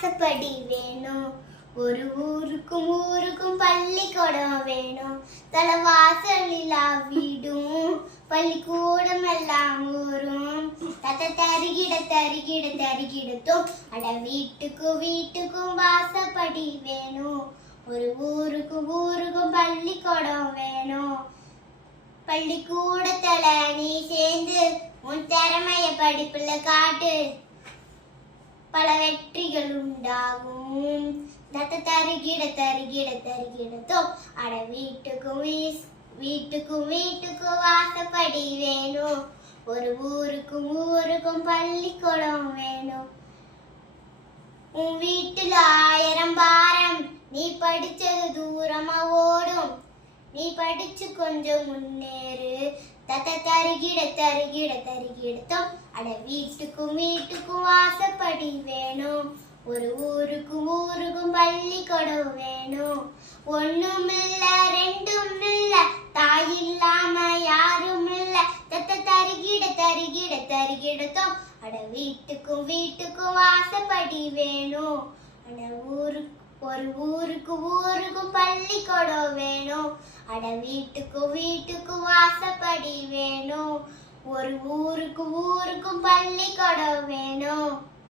வாசப்படி வேணும். ஒரு ஊருக்கும் ஊருக்கும் பள்ளிக்கூடம் வேணும். தலைவாசலிலா வீடும் பள்ளிக்கூடம் எல்லாம் ஊரும். தருகிட தருகிட தருகிடத்தும் அட வீட்டுக்கும் வீட்டுக்கும் வாசப்படி வேணும். ஒரு ஊருக்கும் ஊருக்கும் பள்ளிக்கூடம் வேணும். பள்ளிக்கூடத்துல நீ சேர்ந்து உன் திறமைய படிப்புல காட்டு, பல வெற்றிகள் உண்டாகும். தருகிட தருகிட தருகிடத்தோ அட வீட்டுக்கும் வீட்டுக்கும் வீட்டுக்கும் வாசப்படி வேணும். ஒரு ஊருக்கும் ஊருக்கும் பள்ளிக்கூடம் வேணும். உன் வீட்டுல 1000 பாரம், நீ படிச்சது தூரமா ஓடும். நீ படிச்சு கொஞ்சம் முன்னேறு. தருகிட தருகிட தருகிடத்தோ அட வீட்டுக்கும் வீட்டுக்கும் வாசப்படி வேணும். ஒரு ஊருக்கும் ஊருக்கும் பள்ளிக்கூடம் வேணும். ஒண்ணுமில்ல ரெண்டும் இல்ல, தாய் இல்லாம யாரும் இல்ல. தருகிட தருகிட தருகிடத்தோ அட வீட்டுக்கும் வீட்டுக்கும் வாசப்படி வேணும். அட ஒரு ஊருக்கும் ஊருக்கும் பள்ளிக்கூடம் வேணும். அட வீட்டுக்கும் வீட்டுக்கும் வாசப்படி வேணும். ஒரு ஊருக்கும் ஊருக்கும் பள்ளிக்கூடம் வேணும்.